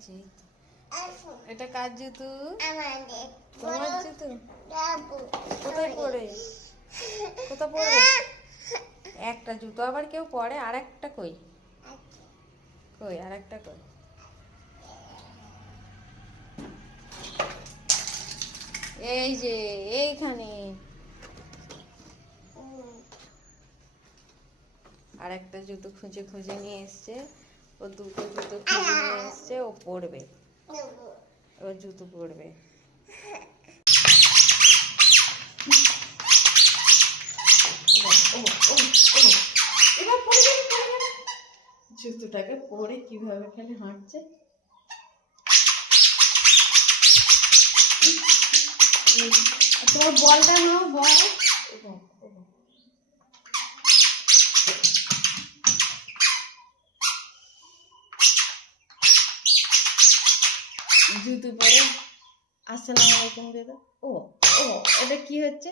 হাঁটছে। এটা কার জুতো? তোমার জুতো? কোথায় পড়ে? কোথায় পড়বে? একটা জুতো আবার কেউ পরে, আর একটা কই? কই আর একটা কই? এই যে এইখানে আর একটা জুতো খুঁজে খুঁজে নিয়ে এসছে। ও দুটো জুতো খুঁজে নিয়ে এসছে, ও পরবে, ও জুতো পরবে। জুতোটাকে পরে কিভাবে খালি হাঁটছে। তোমার বলটা নাও, বল। জুতো পরে আসসালামু আলাইকুম দাদা। ও ও এটা কি হচ্ছে?